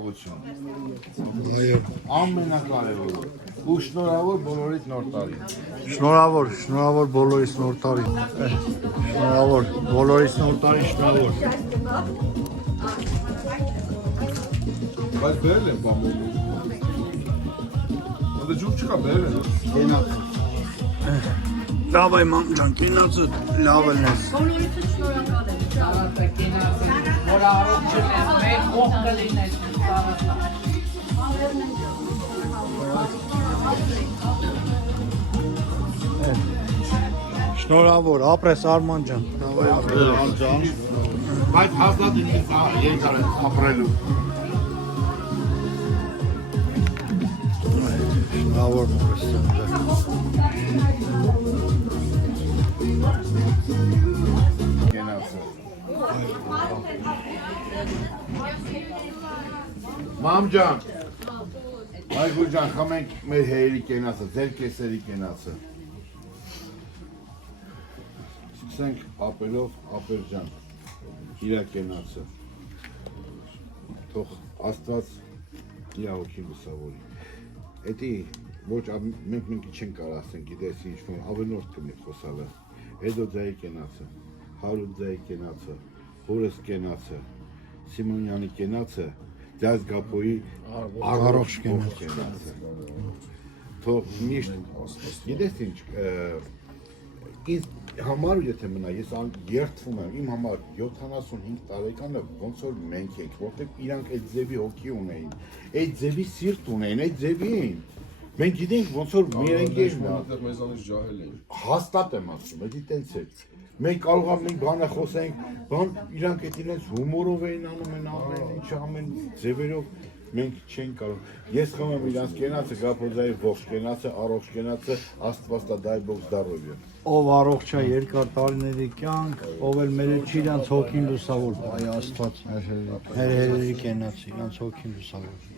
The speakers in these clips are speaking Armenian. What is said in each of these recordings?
խաղաղություն։ Այո։ Ամենակարևորը։ Ու շնորհավոր բոլորիդ նոր տարի։ Շնորհավոր բոլորիս նոր տարի։ Շնորհավոր բոլորիս նոր տարի, շնորհավոր։ Բայց բերել եմ բամբոն։ Դա ջուր չկա բերել եմ։ Գնաց։ Լավ է մամ ջան, գնացը լավ է նես։ Բոլորիցը շնորհակալ եմ։ Որ առողջ ես, մեր կողքը լինես։ Շնորհավոր, ապրես Արման ջան։ Արման ջան։ Բայց հաստատ ինձ երկար է ապրելու։ Շնորհավոր մորս ջան։ Գնացը։ Մամ ջան։ Այգու ջան, խմենք մեր հերերի կենացը, ձեր կեսերի կենացը։ Սկսենք ապելով ապեր ջան, իրա կենացը։ Թող Աստված իրա հոգին լուսավորի։ Էդի ոչ մենք չենք կարող ասենք, գիտես ինչ-որ ավելորդ կնի խոսալը։ Էդո ձայի կենացը, Հարուն ձայի կենացը, հորս կենացը, Սիմոնյանի կենացը, Ձյազ Գապոյի առողջ կենացը։ Թող միշտ, գիտես ինչ, ինձ համար եթե մնա, ես երդվում եմ, իմ համար 75 տարեկանը ոնց որ մենք ենք, որտեղ իրանք այդ ձևի հոգի ունեին, այդ ձևի սիրտ ունեին, այդ ձևի էին։ Մենք գիտենք ոնց որ մեր ընկերն մեզանից ջահել են։ հաստատ եմ ասում, էդի տենց է։ Մենք կարող ենք մենք բանը խոսենք, բան իրանք այդ իրենց հումորով էին անում են ամեն ինչ ամեն ձևերով մենք չենք կարող։ Ես խմեմ իրանց կենացը, Գապոզայի ողջ կենացը, առողջ կենացը, Աստված տա դայ բող здоровья։ Ով առողջ է երկար տարիների կյանք, ով էլ մեր իրանց հոգին լուսավոր, այ Աստված հերերի կենաց, իրանց հոգին լուսավոր։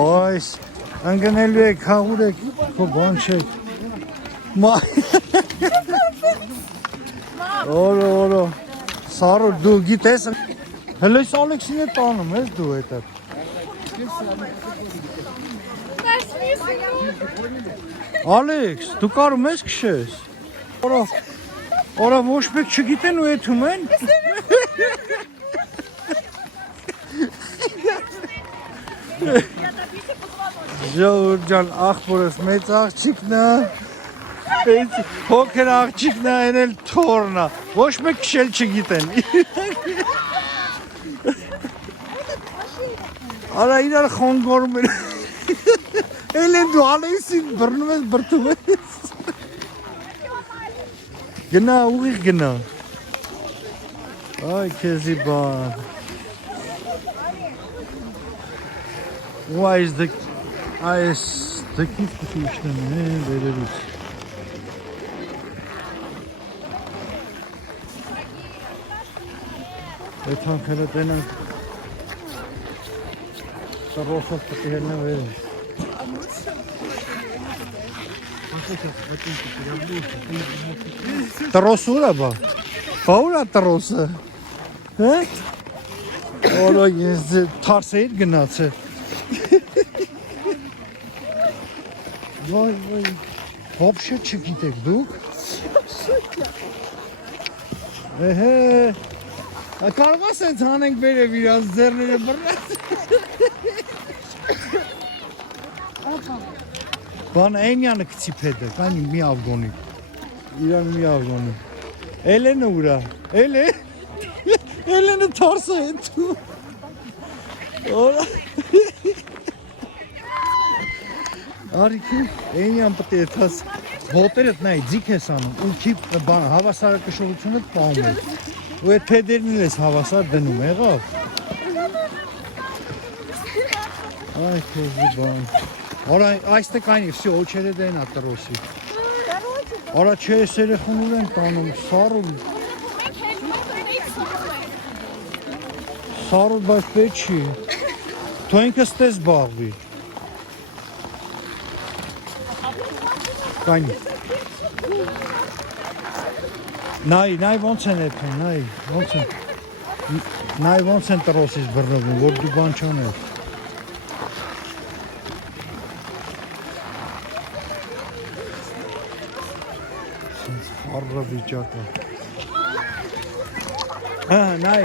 Այս ընկնելու եք, հաղուր եք, քո բան չեք։ Օրո, Սարո, դու գիտես, հլես Ալեքսին է տանում, ես դու հետը։ Ալեքս, դու կարում ես քշես։ Օրա ոչ մեկ չգիտեն ու եթում են։ Ժողովուրդ ջան, աղբորս մեծ աղջիկն է, փոքր աղջիկն է, այն էլ թորն է, ոչ մեկ քշել չգիտեն։ Արա իրար խոնգորում են, էլ են դու Ալեքսին բռնում ես, բրդում ես։ Գնա, ուղիղ գնա։ Այ քեզի բան։ Ու այս դկից կշիշնեմ վերերուց։ Այդ հանքել է տենանք սարոսով պտի հելնը վերեր։ Տրոսուրա բա, բաուրա տրոսը, օրո ես թարսեիտ գնաց է, վայ, հոպշը չգիտեք դուք, կարող ասենց հանենք բերև իրաց ձերները բռնած, բան այնյանը կցի պեդը, կանի մի ավգոնի, իրան մի ավգոնի, էլենը ուրա, էլենը թարսը հետու, որա, արիքի այնյան պտի եթաս, հոտերըտ նայ ձիք ես անում, ու կի հավասարակշողությունըտ պահում է, ու այդ պեդերն ես հավասար դնում եղավ, այ քեզի բան, Ora, այստե կայնի, վսի, օչերը դեն ատրոսի։ Ora, չէ, սերեխունուր են տանում, սարուլ, բայց պետ չի, թո ինքը ստես բաղվի։ Կային։ Նայ ոնց են էթեն, նայ, ոնց են։ Նայ ոնց են տրոսից բռնվում, որ դու բան չաներ։ Առը վիճակը։ Հա, նայ,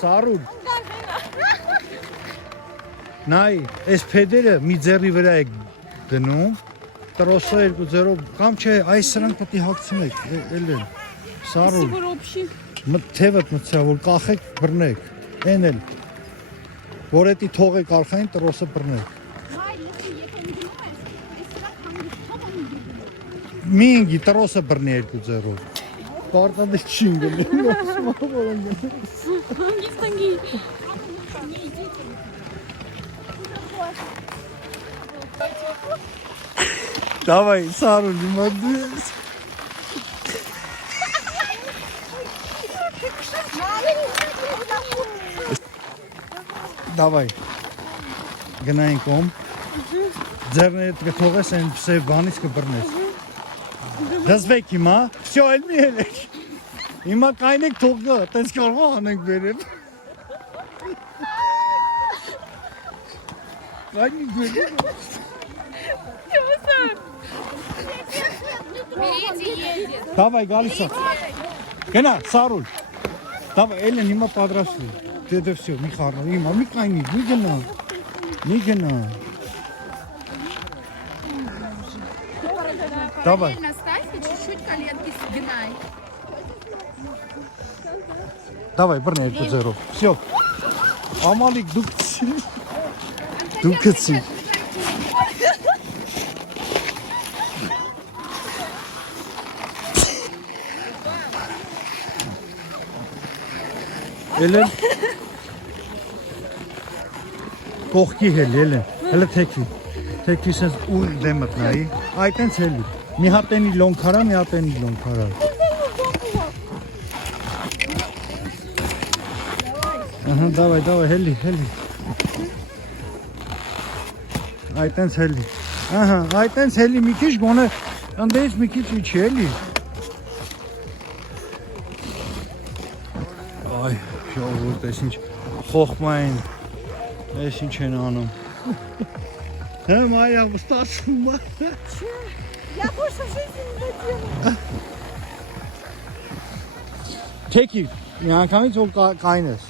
Սարուն։ Նայ, այս փեդերը մի ձեռի վրա է դնում, տրոսը 2 ձեռով, կամ չէ, այս սրանք պետք է հագցնեք, էլեն։ Սարուն։ Թևդ մտցա, որ կախեք, բռնեք, են էլ, որ էտի թողեք արխային, տրոսը բռնեք։ Մի ինգի, տրոսը բռնի 2 ձեռով։ Պարտադի չի ինգելի, ասմա որ ընգելի։ Давай, Сару, не молодец. Давай. Գնային կողմ։ Ձեռները թողես այն սև բանից կբռնես։ Դասվեք հիմա, всё, էլ մի ելեք։ Հիմա կայնեք թողնա, տենց կարող անենք վերև։ Կայնի վերև։ Давай, Галиса. Գնա, Սարուլ։ Давай, Էլեն հիմա պատրաստվի։ Դե всё, մի խառնա, հիմա մի կայնի, մի գնա։ Մի գնա։ Давай. Наставьте чуть-чуть коленки сгинай. Давай, բռնի 2 ձեռով։ Всё։ Ամալիկ դու գցի։ Դու գցի։ Էլեն կողքի հել, Էլեն, հələ թեքի սենց ուր դեմըտ նայի, այդ ենց հելի, մի հատենի լոնքարա, մի հատենի լոնքարա։ Давай, հելի, այդ ենց հելի, այդ ենց հելի, մի քիչ գոնե, ընդերից մի քիչ իչի հելի։ Այ, ժողովուրդ, այս ինչ խոխմա են, այս ինչ են անում։ Հա, Մարիա, ստացվում է։ Я больше в жизни не доделаю. Թեքի, մի անգամից որ կայնես։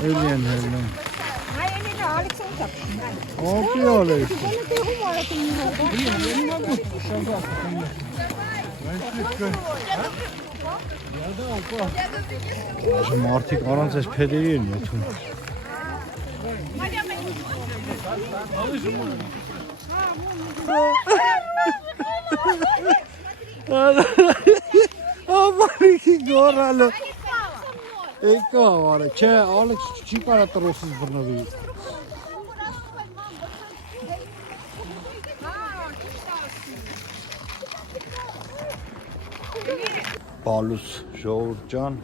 Էլի են հելնում։ Հայերենը Ալեքսանդր։ Ոպի ալեքս։ Բանը տեղում արատում Այժմ մարդիկ առանց այս փեդերի են եթում։ Ամարիքի գորալը։ Եկա վարը, չէ, Ալեքս չի կարա տրոսից բռնվի։ Պալուս ժողովուրդ ջան,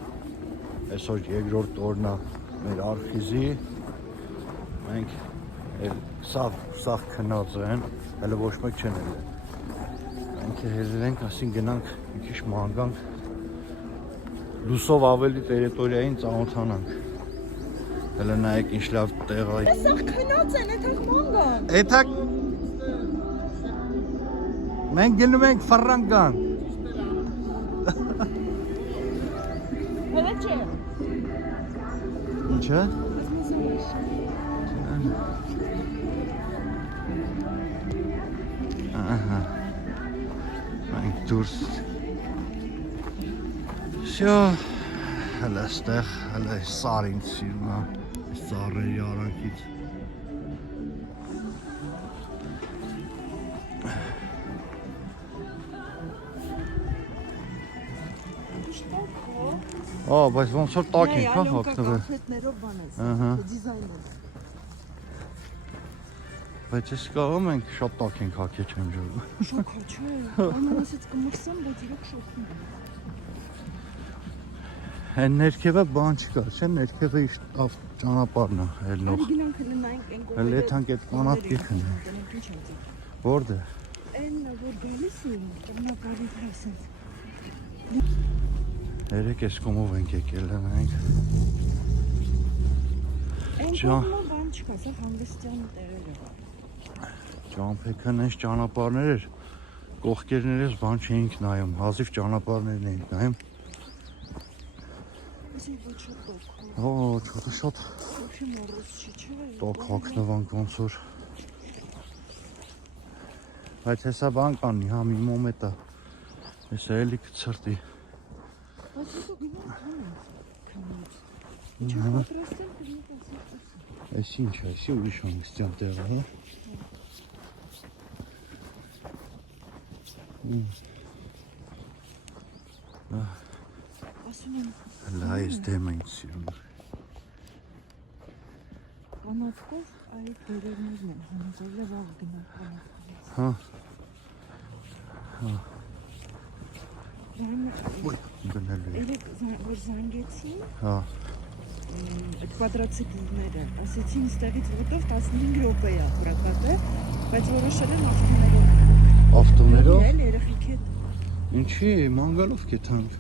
այսօր երկրորդ օրն է մեր արխիզի, մենք սաղ քնած են, հələ ոչ մեկ չեն էլ։ Մենք հելել ենք, ասին գնանք մի քիչ մանկանք, լուսով ավելի տերիտորիային ծանոթանանք։ Հələ նայեք ինչ լավ տեղ է։ Սաղ քնած են, եթակ մանգան։ Էթակ մենք գնում ենք ֆռանգան։ Հələ չէ։ Ինչ է։ Ահա։ Մենք դուրս։ Շո։ Հələ ստեղ, հələ սարին սիրում է։ Սարերի արանքից։ Բայց ոնց որ տակ ենք, հա, հագնվել։ Ահա։ Բայց ես կարող ենք շատ տակ ենք հագել չեմ ժողում։ Շոքա չէ, ամեն ասեց կմրսեմ, բայց իրոք շոքն է։ Այն ներքևը բան չկա, չէ՞, ներքևը ճանապարհն է ելնող։ Գնանք լնայինք այն Հələ այդքան այդ կանապ կիքն է։ Որտե՞։ Այն որ գալիս է, ճանապարհի դրասեն։ Երեք էս կոմով ենք եկել ենք։ Այն Ջան։ կողմը բան չկա, սա հանգստյան տեղերը։ Ճամփեքն էս ճանապարհներ էր։ Կողքերներս բան չէինք նայում, հազիվ ճանապարհներն էինք նայում։ Օ, չոտը շատ տոք հոգնվանք ոնց որ։ Բայց հեսա բան կանի, հա, մի մոմենտ է։ Հեսա էլի կցրտի։ Բայց հետո գնանք քնած։ Այս ինչ է, այսի ուրիշ հանգստյան տեղ է, հա։ Ասում եմ, Լա ես դեմ ենք սիրում։ կանապկով այդ դերերներն են հանձել է վաղ գնանք կանապկով։ Հա։ Ուր գնալու է։ Երեք որ զանգեցին, Հա։ այդ կվադրացիկլները, ասեցին ստեղից որտով 15 րոպե է պրակատը, բայց որոշել են ավտոներով։ Ավտոներով։ Էլ երեխեք հետ։ Ինչի, մանգալով կեթանք։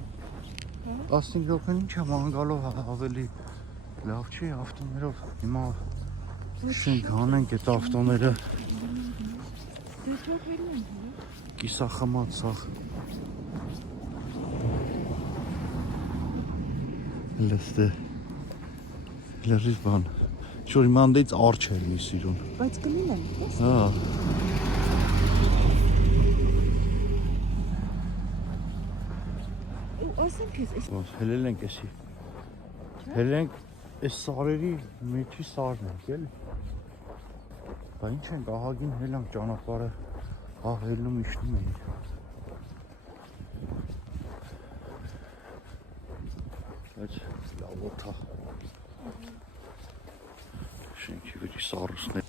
15 րոպեն ինչ է մանգալով ավելի լավ չի ավտոներով։ Հիմա շենք հանենք այդ ավտոները։ Դե թողելու են, հա։ Կիսախմած սախ։ Լստե։ Լրիվ բան։ Շուր իմանդից արջ էր մի սիրուն։ Բայց կլինեն, ո՞ս։ Հա։ Ասենք ես, Ոնց հելել ենք էսի։ Հելել ենք այս սարերի մեջի սարն ենք, էլի։ Բա ինչ ենք ահագին հելանք ճանապարհը հելնում իշնում ենք։ Բայց լավ օթա։ Շենքի վրի սարուսն է։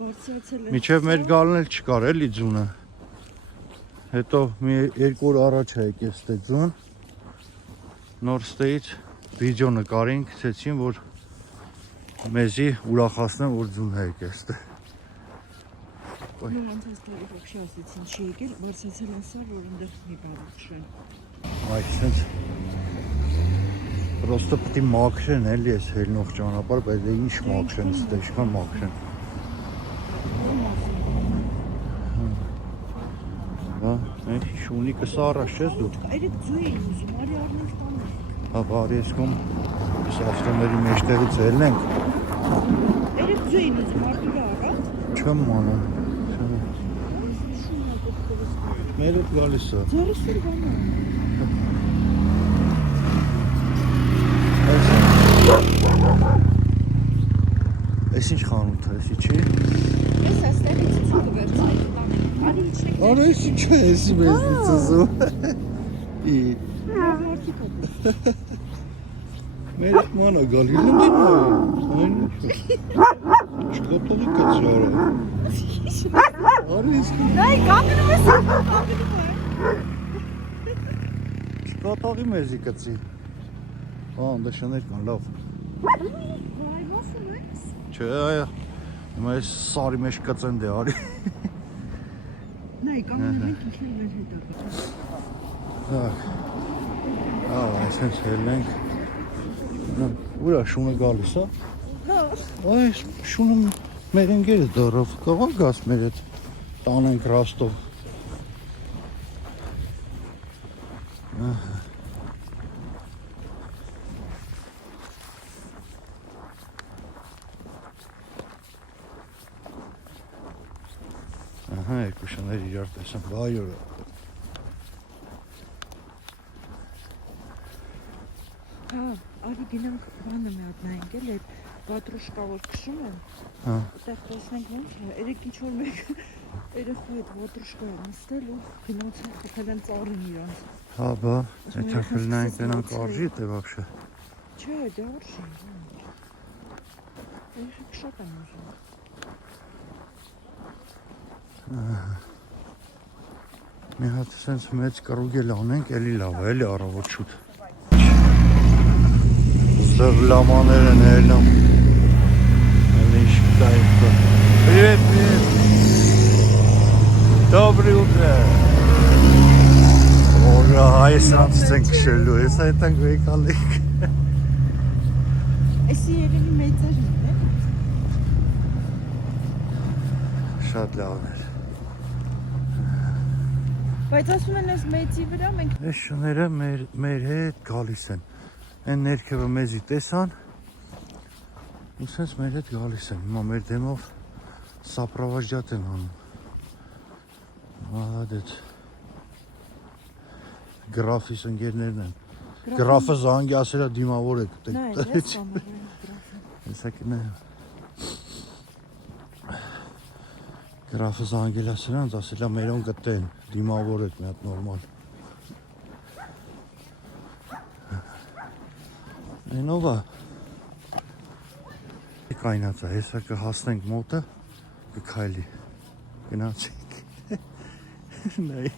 բարձրացել են։ Միջև մեր գալն էլ չկար էլի ձունը։ Հետո մի երկու օր առաջ է եկել ստե ձուն։ Նոր ստեից վիդեո նկարին, գցեցին, որ մեզի ուրախացնեն, որ ձուն է եկել ստե։ Նոր անցած տարի ոքշի ասեցին չի եկել, բարձրացել են սա, որ ընդեղ մի բան ուշեն։ Այդ sense Պրոստը պիտի մաքրեն էլի այս հելնող ճանապարհ, բայց դե ինչ մաքրեն, ստե ինչքան մաքրեն։ Հա, մենք շունիկը սա առաջ չես դու։ Երեք ձու էին ուզում, արի առնենք տանենք։ Հա, բարի եսքում այս ավտոների մեջտեղից ելնենք։ Երեք ձու էին ուզում, արդյունքը առած։ Չեմ անում։ Շունը կողքովս։ Մեր հետ գալիս է։ Ձորսուր բանը։ Այս ինչ խանութ է, էսի չի։ Ես այստեղից ցույց կվերցնեմ տանենք։ Արի իջնեք։ Արա էսի չէ, էսի մեզնից ուզում։ Ի Որդի կոտ։ մեր հետ մանա գալի լնդին է։ Այն ինչ։ Չկոտողի կացի արա։ Արա էսի։ Նայ, կանգնում ես, կանգնում է։ Չկոտողի մեզի կացի։ Հա, անդաշաներ կան, լավ։ Վայրասում ես։ Չէ, այա։ Հիմա այս սարի մեջ կծեն դե արի։ Նայ, կանգնում ենք ինքն մեր հետ է։ Так. Այսպես հելենք։ Ուրա շունը գալիս է։ Հա։ Այս շունը մեր ընկերը դարավ, կարող գաս մեր հետ տանենք Ռոստով։ Ահա, երկու շներ իրար տեսան, բայ օր։ Հա, արի գնանք բանը մի հատ նայենք էլ այդ վատրուշկա որ քշում են։ Հա։ Այդտեղ տեսնենք ոնց է։ Երեք ինչ որ մեկ երեխու այդ վատրուշկա է նստել ու գնացել խփել են ծառին իրանց։ Հա, բա, это филнայինք դրանք արժի թե вообще։ Չէ, դե արժի։ Երեխեք շատ են ուզում։ Մի հատ սենց մեծ կրուգ էլ անենք, էլի լավ է, էլի առավոտ շուտ։ Զրլամաներ են էլում։ Էլի շկայքը։ Привет, привет. Доброе утро. Օրա այս անցնենք շելու, ես այդ ենք վեկալիկ։ Էսի երևի մեծերն է։ Շատ լավ էր։ Բայց ասում են այս մեծի վրա մենք Այս շները մեր հետ գալիս են։ Այն ներքևը մեզի տեսան։ Ու սենց մեր հետ գալիս են։ Հիմա մեր դեմով սապրավաժյատ են անում։ Ահադետ։ Գրաֆիս ընկերներն են։ Գրաֆը զանգի ասելա դիմավոր եք։ Հեսակին է։ Գրաֆը զանգել ասելանց ասելա մերոն գտեն, դիմավոր եք մի հատ նորմալ։ Այնովա կայնած է, հեսա կհասնենք մոտը, կքայլի, գնացինք, նայ։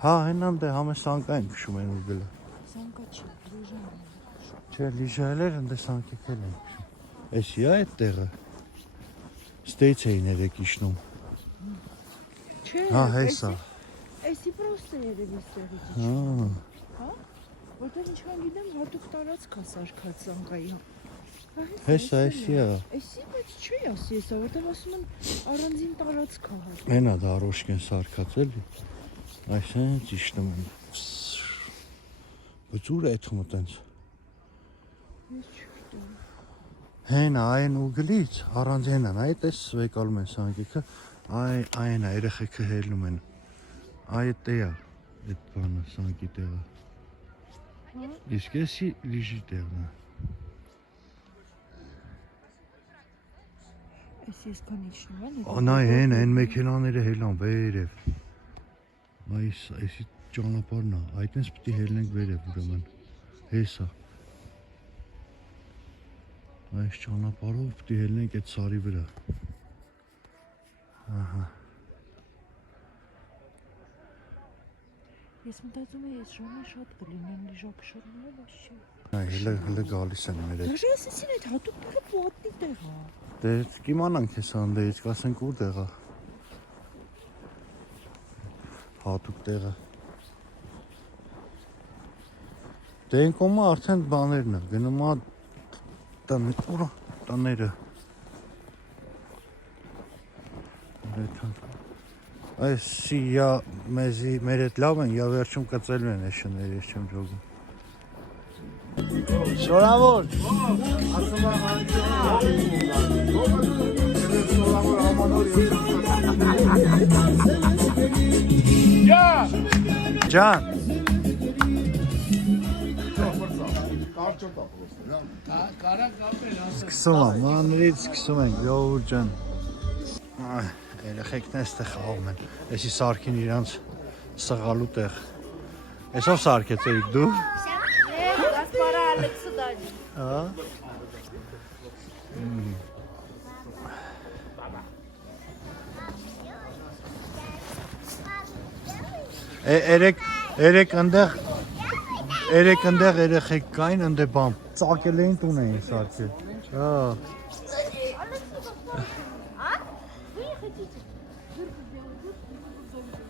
Հա, հենան դե համե սանկա են քշում են ուգելը։ Սանկա չի, լիժան։ Չէ, լիժայլեր ընդ սանկեկել են քշում։ Էսի է այդ տեղը։ Ստեյց էին երեք իշնում։ Չէ, Հա, հեսա։ Էսի պրոստը երևի ստեղից։ Հա։ Հա։ Որտեղ ինչքան գիտեմ, հատուկ տարածք է սարքած սանկայի։ Հեսա, էսի է։ Էսի բայց չի ասի, հեսա, որտեղ ասում են առանձին տարածք է հատուկ։ Հենա դա առոշկեն սարքած էլի։ Այսենց իշնում են։ Բայց ուր է այդումը տենց։ Ես չգիտեմ։ Հենա այն ուգլից առանձին են, այդ էս վեկալում են սանկիկը, այն է երեխեքը հելնում են։ Այդ է այդ բանը սանկի տեղը։ Իսկ էսի լիժի տեղն է։ Էսի իսկան իջնում են։ Անայ այն մեքենաները հելան վերև։ Այսի ճանապարհն է, այդտենց պիտի հելնենք վերև ուրեմն։ Հեսա։ Այս ճանապարհով պիտի հելնենք այդ սարի վրա։ Ահա։ Ես մտածում եմ, այս ժամը շատ կլինեն լիժակշարները, բայց չի։ Այ հələ գալիս են մեր հետ։ Դաժե ասեցին այդ հատուկ տեղը պլատնի տեղ է։ Դե կիմանանք հեսա անդեից, կասենք ուր տեղ է։ Հատուկ տեղը։ Դե այն կոմը արդեն բաներն է, գնում է տները։ Այսի յա մեզի մեր հետ լավ են, յա վերջում կծելում են այս շները, ես չեմ ջոգում։ Շորավոր։ Ջան։ Կարակ ապել, ասա։ Սկսում եմ, մանրից սկսում ենք, յոուր ջան։ Երեխեքն էստեղ խաղում են, էսի սարքին իրանց սղալու տեղ։ Էսով սարքեց էիք դու։ Gaspara Alexu dali. Հա։ Երեք ընդեղ երեխեք կային ընդե բամ, ծակել էին տուն էին սարքել։ Հա։ Вы хотите?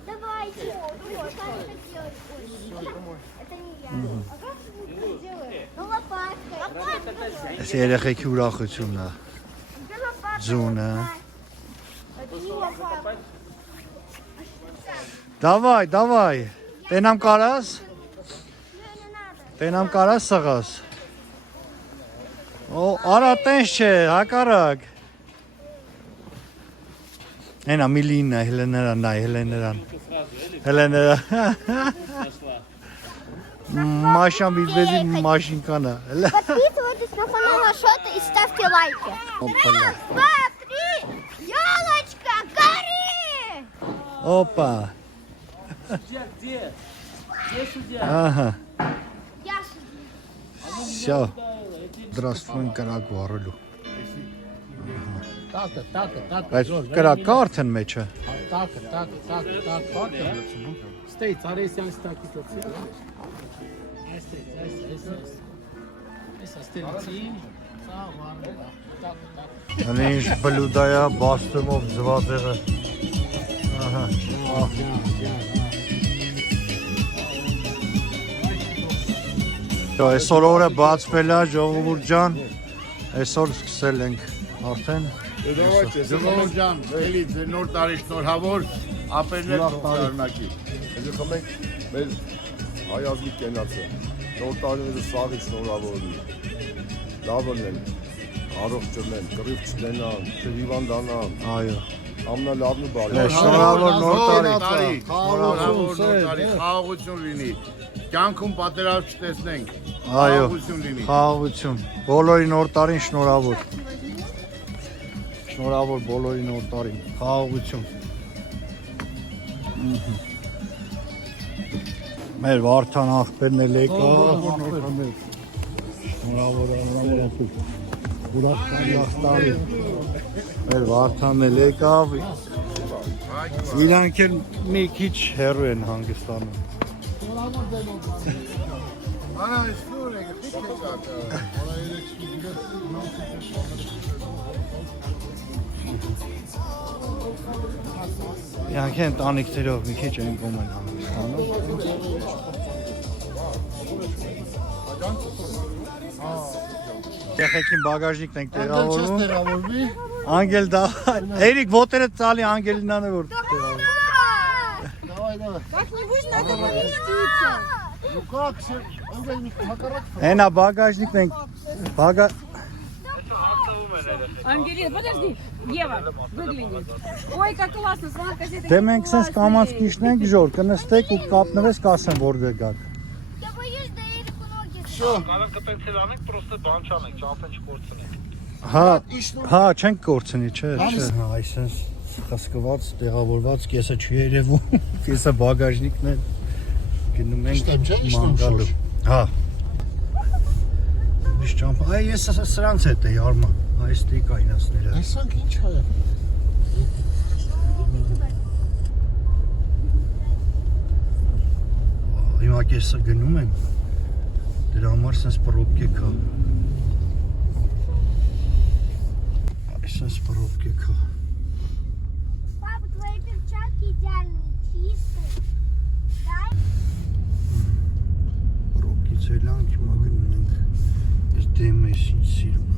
Давайте. Вот, как это делать? Ой, это не я. А как вы это делаете? Ну, лопаткой. Лопаткой. Այս երեխեքի ուրախությունն է։ Где лопатка? Ձունը։ Это не лопатка. Давай։ Տենամ կարաս։ Не надо. Տենամ կարաս սղաս։ Օ, արա տենց չէ, հակառակ։ Այնա միլինն է, Հելեներան, Հելեներան։ Машам бедбези машинкана. Подписывайтесь на канал Ашота и ставьте лайки. Раз, два, три. Елочка, гори! Опа. Где? Где судья? Ага. Я судья. Все. Здравствуй, կրակ վառելու։ Так. Բայց կրակը արդեն մեջ է։ Так. Стоит, արեսյան ստակի ծոցի։ Այս ստելիցին, սա վարվել է։ Так. Ինչ բլուդա է բաստումով ձվածեղը։ Ահա։ Այսօր օրը բացվել է ժողովուրդ ջան։ Այսօր սկսել ենք արդեն։ Ժողովուրդ ջան, էլի նոր տարի շնորհավոր, ապերներ շարունակի։ Ես խմենք մեր հայ ազգի կենացը։ Նոր տարիները սաղի շնորհավոր լինի։ Լավ լինեն, առողջ լինեն, կռիվ չլինեն, չհիվանդանան։ Այո։ Ամենալավն ու բարի։ Շնորհավոր նոր տարի։ Շնորհավոր նոր տարի, խաղաղություն լինի։ Կյանքում պատերազմ չտեսնենք։ Այո։ Խաղաղություն լինի։ Խաղաղություն։ Բոլորի նոր տարին շնորհավոր։ Շնորհավոր բոլորի նոր տարին։ Խաղաղություն։ Մեր Վարդան աղբերն էլ եկավ։ Շնորհավոր ամենալավ։ Ուրախ տարի։ Մեր Վարդանն էլ եկավ։ Իրանք էլ մի քիչ հեռու են հանգստանում։ Արա, այսօր եկեք, Իրանք են տանիքներով մի քիչ են կոմ են հանգստանում։ Եղեքին բագաժնիկն ենք տեղավորվում։ տեղավորվի։ Անգել դա։ Էրիկ ոտերը ծալի Անգելինան է որ տեղավորվում։ Как-нибудь надо поместиться. Ну как, Անգելնիկ հակառակ։ Հենա բագաժնիկն ենք։ Բագա Ангелина, подожди, Ева, выгляни. Ой, как классно, Славка, это Դե մենք sense կամած կիշնենք ժոր, կնստեք ու կապնվես կասեմ որ գաք։ Я боюсь, да Эрику ноги. Կարող կպենսիլ անենք, պրոստը բան չանենք, ճամփեն չկորցնենք։ Հա, չենք կորցնի, չէ։ Այսպես սկսկված, տեղավորված, կեսը չի երևում, կեսը բագաժնիկն է։ Գնում ենք մանգալու։ Հա։ Իշ ճամփ, այ ես սրանց հետ էի արման, այս տի կայնասները։ Այսանք ինչ է։ Հիմա կեսը գնում եմ, դրա համար սենց պրոբկե կա։ Այսպես պրոբկե կա։ Папа, твои перчатки идеальные, чистые. Дай. Պրոբկից էլանք հիմա գնում ենք, ես դեմ ես ինչ սիրում։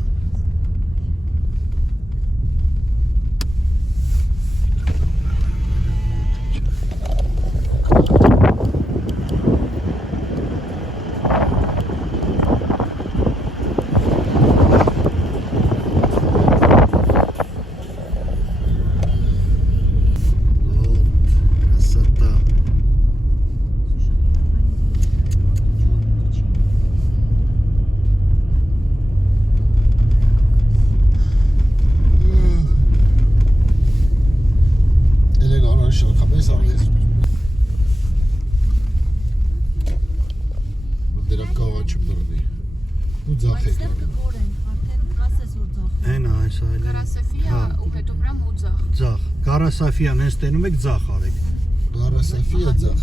Կարասաֆիան հենց տենում եք ձախ արեք։ Կարասաֆիա ձախ։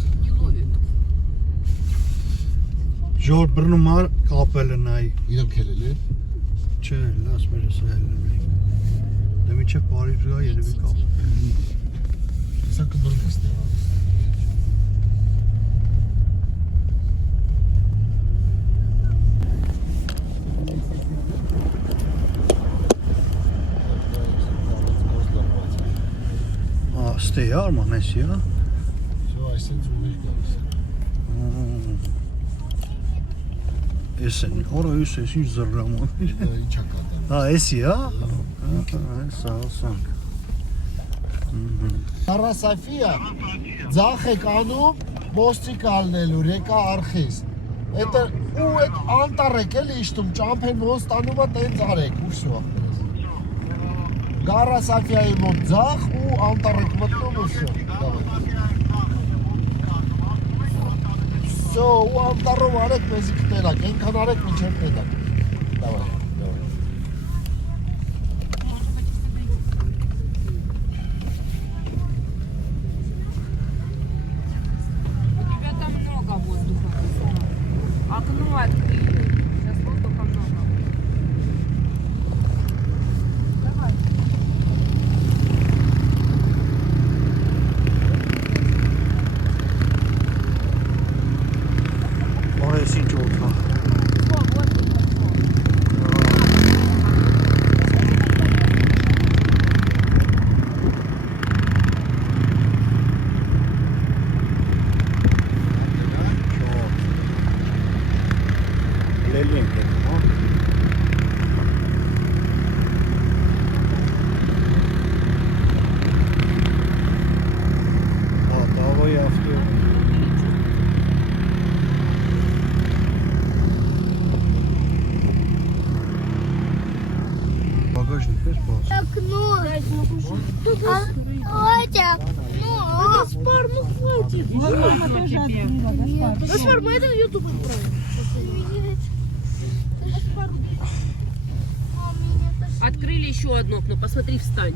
Ժոր բռնում ար կապելը նայ։ Իրանք ելել են։ Չէ, լաս մեր սա ելնենք։ Դե միջը Փարիզ գա երևի կապ։ Սա կբռնես դե։ Ստե արման էսի, հա։ Всё, այսինքն ուներ գալիս։ Էս են, օրը ես ես ինչ զռրաման։ Դա ինչա կատան։ Հա, էսի, հա։ Սա ասանք։ Կարասաֆիա ձախ եք անում ոստիկ ալնելու ռեկա արխիս։ Էտը ու այդ անտառ եք էլի իշտում ճամփեն ոստանումը տենց արեք ու всё։ Կարասաֆիայի մոտ ձախ ու անտառ եք մտնում ու всё։ Всё, ու անտառով արեք, մեզի կտերակ, այնքան արեք մինչև տենակ։ Давай, давай. У тебя там много воздуха. Окно открыли. Сейчас воздуха много. Давай. Օրես ինչ օգա։ Լելին գնում, հա։ Հա, դավայ ավտո։ Багажник պես բաց։ Окно. Отя. Ну, Гаспар, ну хватит. Мама тоже открыла, Гаспар. Гаспар, мы это в YouTube отправим. Гаспар, Открыли еще одно окно. Посмотри, встань.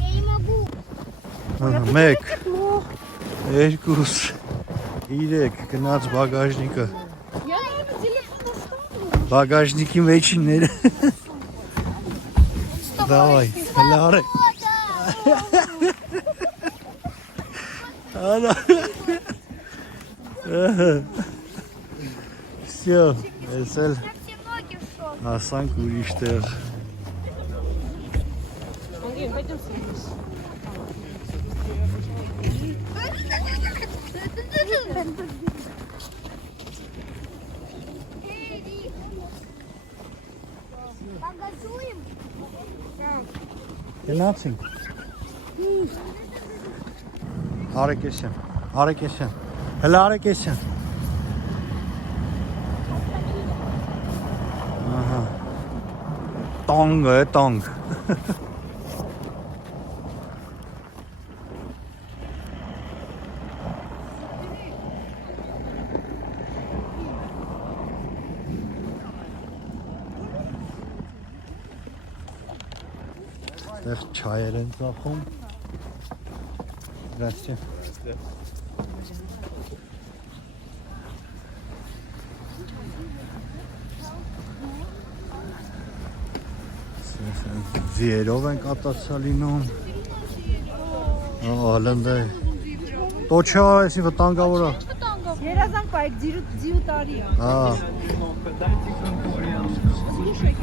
я не могу. Մեկ, երկուս, իրեք, գնաց բագաժնիկը, Я телефон оставлю. բագաժնիկի մեջինները, դավայ, հլարը, Ալա, Всё, ես էլ Я все ноги в шоке. հասանք ուրիշ տեղ, Ангелин, пойдем с ним. Погазуем? գնացինք, արեկեսյան, հլա արեկեսյան, ահա, տանգը է տանգ, Այդտեղ չայեր են ծախում, Здравствуйте. Ձիերով են կատացա լինում, հլնդը, տոչա էսի վտանգավոր է, Երազանք պայք ձիու տարի է։ Слушай,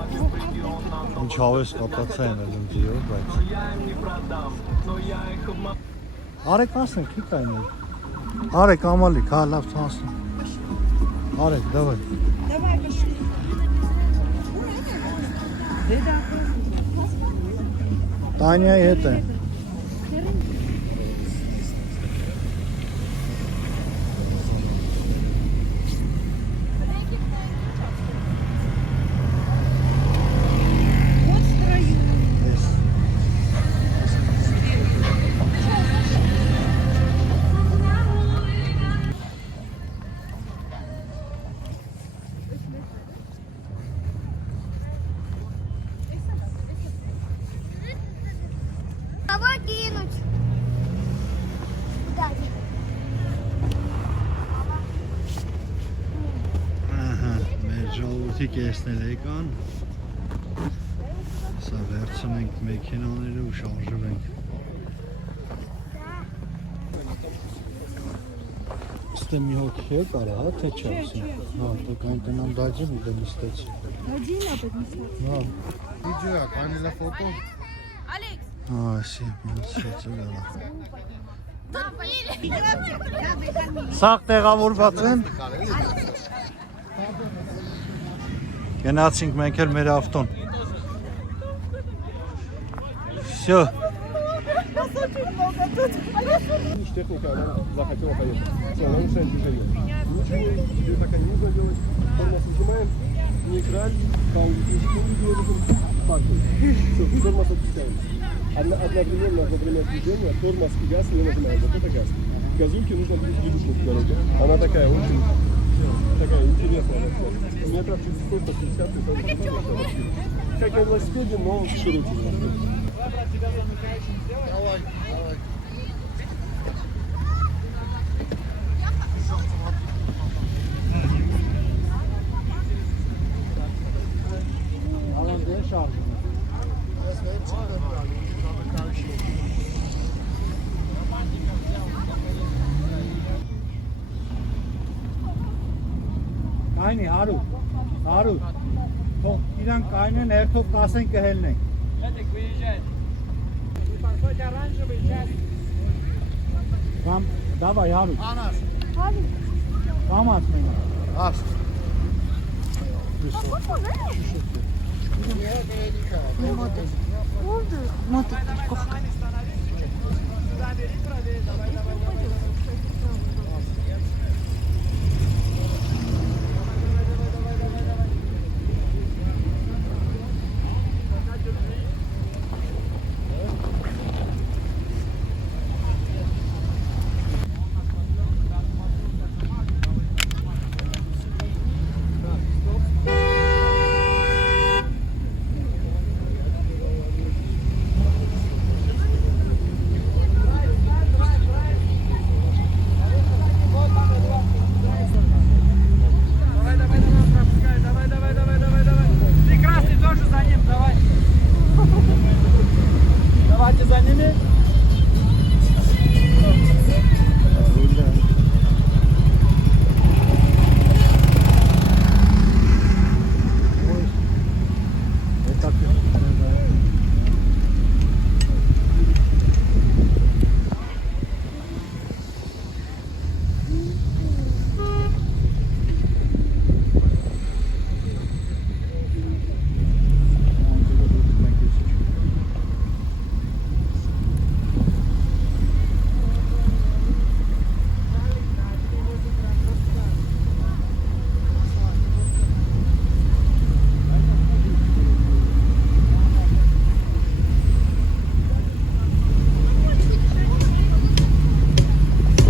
ինչ հավես կատացա են ելում ձիով, բայց Արեք ասնենք, քիք այնել, Արեք ամալիք, հա լավ ծանսնենք, Արեք, դավայ, Давай, пошли. Деда, Տանյայի հետ է, вот строю. ես, Кого кинуть? Куда? մեր ժողովրդի կեսնել եկան, սա վերցում ենք մեքենաները ու շարժվենք, ստե մի հոգ է կարա, հա, թե չէ ասին, հա, տոք այնտենամ դաջեմ ու դեմ իստեցի, Один опять не смотри. հա, Վիդեո, կանելա ֆոտո։ հա, ասի, մինցից է գալա, սաղ տեղավորված են, գնացինք մենք էլ մեր ավտոն, всё, Лишь техника, она захотела поехать. Все, она мешает движению. Ничего, тебе пока не нужно делать. Тормоз нажимаем, нейтраль, там секунду движем, паркинг. Все, тормоз отпускаем. Одновременно во время движения тормоз и газ не нажимаем. Вот это газ. Газульки нужно будет выдушить в дороге. Она такая очень такая интересная. Метров через 100-150. Как на велосипеде, но широкий. Давай, давай. Alan diye şarjı. Կայնի, հարու, թող իրան կայնեն, երթով կասեն կհելնենք։ Կամ, դավայ, հարու։ Անաս։ Կամ ասմեն։ Աստ։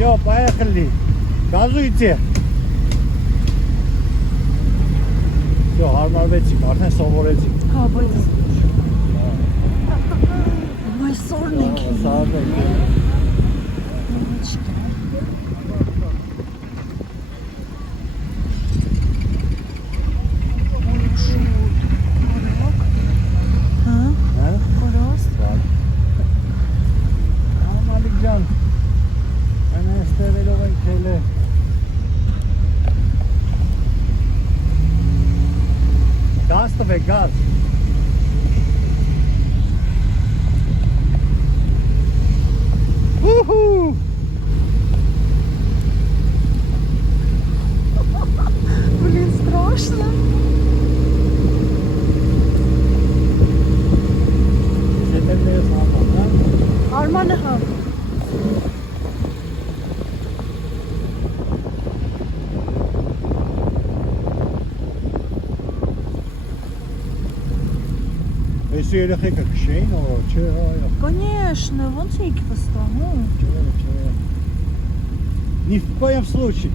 Yo, поехали. Գազույցի։ Yo, հարմարվեցիք, արդեն սովորեցիք։ Հա, բայց այսօրն ենք։ Սարն ենք։ Հա? Կորոս։ Մալիկ ջան։ Այն այստեղելով ենք թելը։ Գազ տվեք, գազ։ Ուհու։ Блин, страшно. Սետերները սաղան, հա։ Արմանը հա։ Այս երեխեքը քշեին, օ, չէ, այո։ Конечно, ոնց եք վստահում։ Չէ։ Ни в коем случае.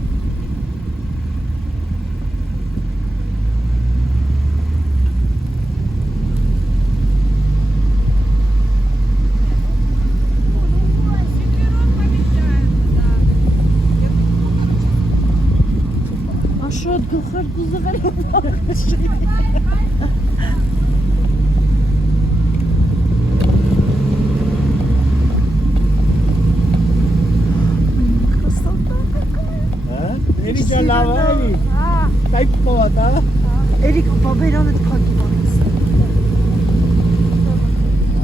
А що духар взагалі? Красота какая. Հա? Էլի ջան լավ է, էլի։ Կայք կովատ, հա։ Էրիկ բաբերանը դքակի բանից։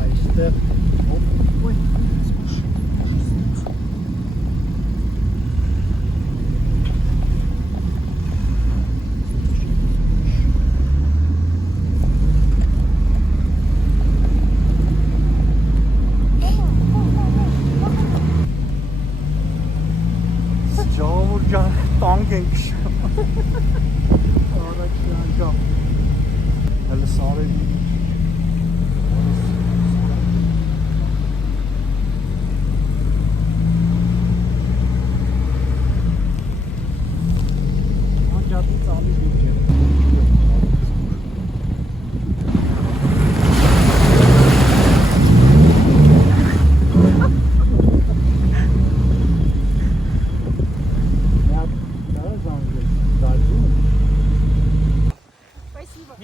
Այստեղ Ой, Ժողովուրդ ջան, տանկ ենք քշում։ Առաջի անգամ։ Հələ սարերի։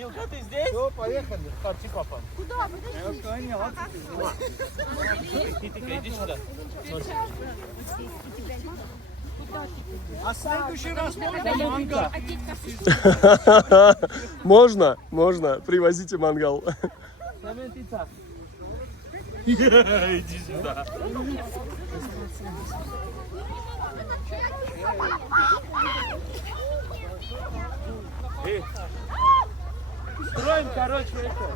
Илюха, ты здесь? Все, поехали. Харчи папа. Куда? Подожди. Иди сюда. А следующий раз можно мангал? Можно, привозите мангал. Иди сюда. Строим, короче, это.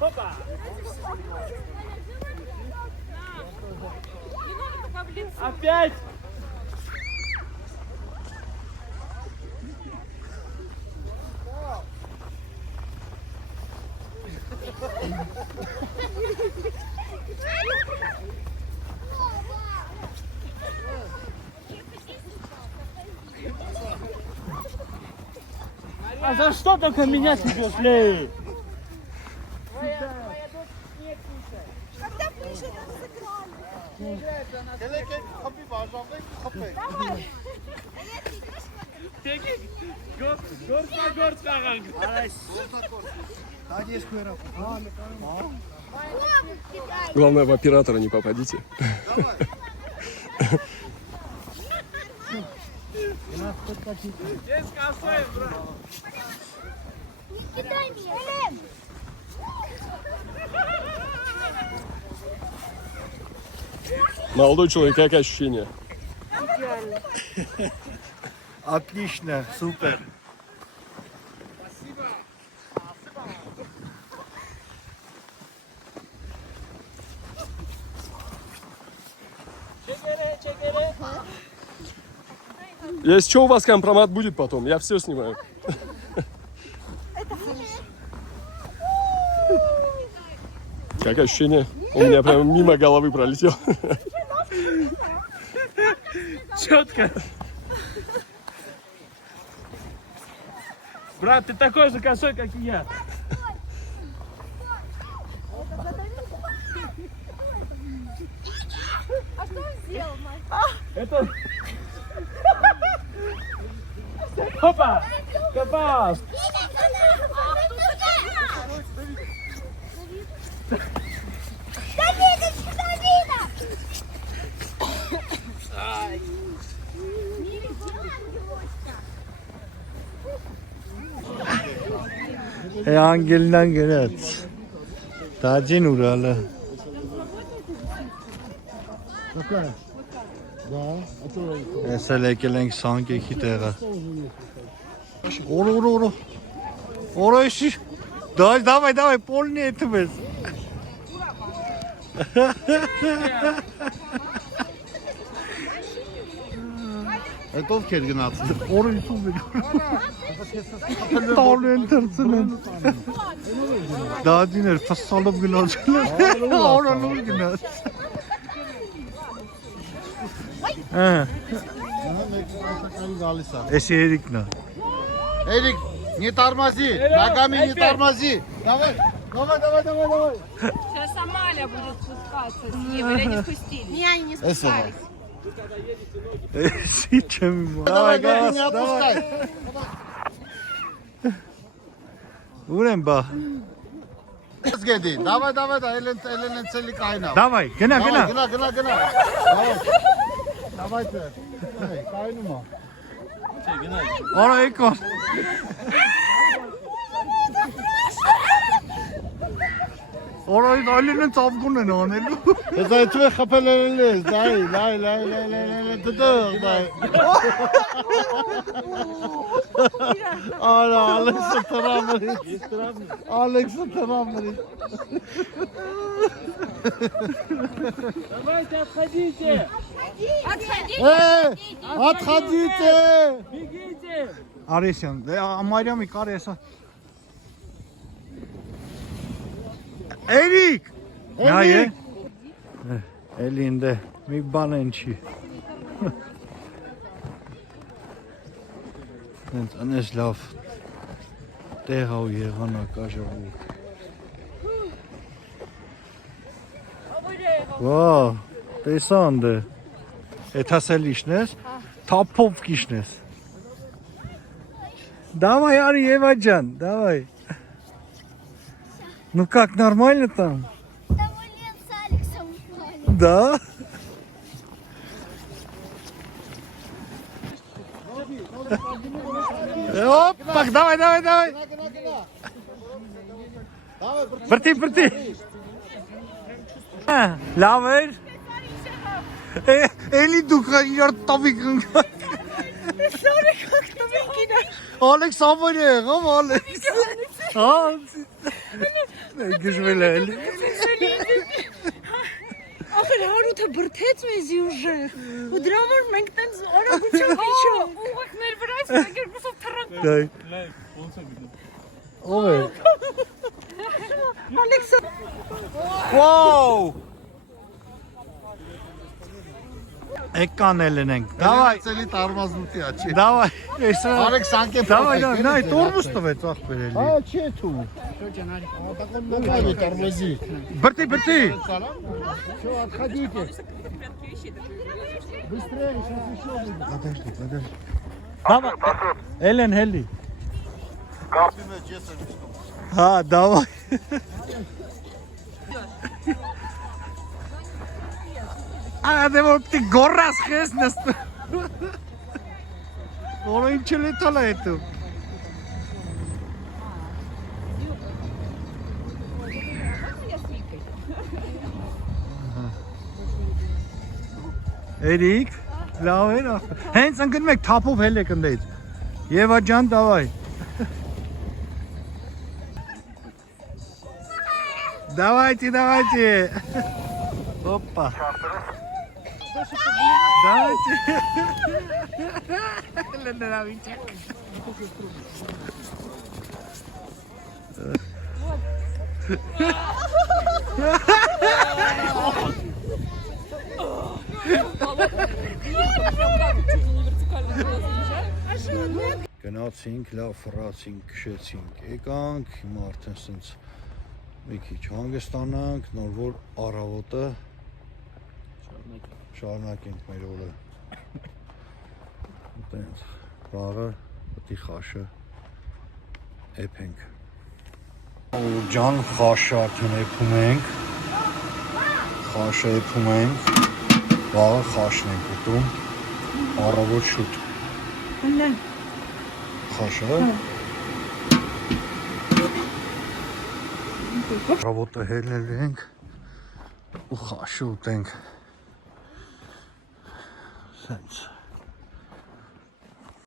Опа! Опять! А за что только меня тебе клею? Когда Миша нас сыграли? Горд на горд саган. Главное, в оператора не попадите. Здесь косой, брат. Не кидай меня. Молодой человек, как ощущения? Отлично, супер. Если что, у вас компромат будет потом, я все снимаю. Как ощущение? У меня прям мимо головы пролетел. Четко. Брат, ты такой же косой, как и я. А что он сделал, Мать? Это... Опа! Попал! Давидочка, Давида! Անգելնան գնաց։ Դաջին ուրալը։ Ես էլ եկել ենք սանկեքի տեղը։ Օրո։ Օրոշի։ Давай, полный это без. Это ով կեր գնացել։ Օրը YouTube-ը։ Տալեն դրցնեն։ Դաջիներ ֆսալով գնացել։ Օրը լուր գնաց։ Էս Էրիկն է։ Էրիկ, не тормози, ногами не тормози. Давай. Сейчас Амалия будет спускаться с ним, или не спустили? Меня они не спускались. Давай, не отпускай. Урем ба. Сгеди. Давай, Элен цели кайна. Давай, гна. Давай. Кайнума. Ора еко. Ora Elenen ծավգուն են անելու։ Ես այդու է խփել ես, լայ։ Դայ։ Արա Ալեքսը տրամրի։ Давайте, отходите! Отходите! Бегите! Արեսյան, Ամարյամի կար եսա։ Էրիկ! Նայ է։ Էլի ինձ մի բան են չի։ Հենց անես լավ տեղ ու եղանակ աժողով։ Վա, տեսանդ է։ Էթասելիշն ես։ Թափով կիշնես։ Давай, Ари, Ева Джан, давай. Ну как, нормально там? Там мы лет с Алексом упали. Да? Опа, давай. Прти. Լավ էր։ Էլի դուք իրար տավիք ընկան։ Sorry, как-то выкина. Ալեքս ամեն եղավ, Ալեքս։ Հա։ Գժվել է էլի։ Ախր հարութը բրթեց մեզի ուժեղ։ Ու դրա համար մենք տենց արագությամբ իջով։ Ուղղակ մեր վրայից մեկ երկուսով թռանք։ Դայ։ Ո՞վ է։ Ալեքսա։ Վաու։ Էկանել ենք։ Давай, Ցելի տարմազնուտի աչի։ давай։ Էսա։ Արեք սանկե։ Давай, նայ, տորմուս տվեց ախպեր էլի։ Հա, չի թու։ Դակոն տարմազի։ Բրտի։ Всё, отходите. Быстрее, сейчас еще будет. Подожди. Давай. Էլեն հելի։ Հա, давай։ Դե որ պիտի գորրաս խես նստու։ Որը ինչ էլ է տալա հետո։ Էրիկ, լավ էր։ Հենց ընկնում եք թափով հել եք ընդից։ Եվա ջան, давай։ Давайте. Опа. Давайте. Գնացինք, լավ ֆրացինք, քշեցինք, եկանք, հիմա արդեն սենց մի քիչ հանգստանանք, նոր որ առավոտը շարունակենք մեր օրը։ Այտենց վաղը պետք է խաշը էփենք։ Ջան, խաշը արդեն էփում ենք։ Խաշը էփում ենք։ Վաղը խաշն ենք ուտում։ Առավոտ շուտ։ Խաշը։ Առավոտը հելնել ենք ու խաշը ուտենք։ Sense.